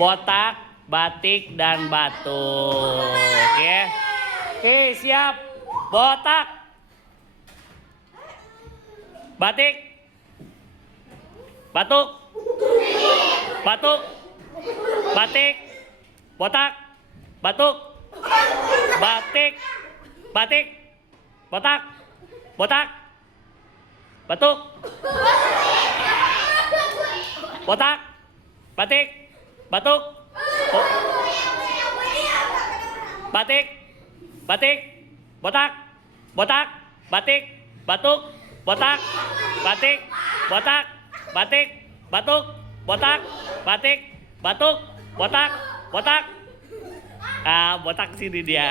botak, batik, dan batuk. Oke. Oke, siap. Botak. Batik. Batuk. Batuk. Batik. Botak. Batuk. Batik. Batik. Botak. Botak. Batuk. Botak. Batik. Batuk. Batik. Batik. Botak. Botak. Batik. Batuk. Botak. Batik. Botak. Batik. Batuk. Botak. Batik. Batuk. Botak. Botak. Ah, botak sini dia.